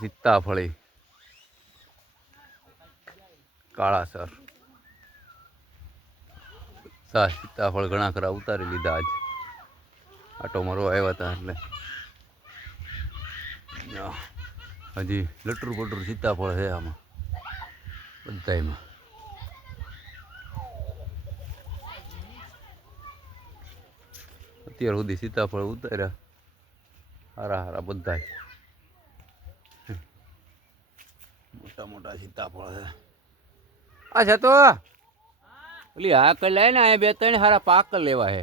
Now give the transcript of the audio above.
સીતાફળી કાળાસર સીતાફળ ઘણા ખરા ઉતારી લીધા આજ આટો મારવા આવ્યા હતા એટલે હજી લટરું પટરું સીતાફળ છે આમાં બધામાં અત્યાર સુધી સીતાફળ ઉતાર્યા હારા હારા બધા મોટા મોટા સીતાફળ છે આ છે તો ઓલી હાકલ લાય ને અહીંયા બે ત્રણ હારા પાકલ લેવા છે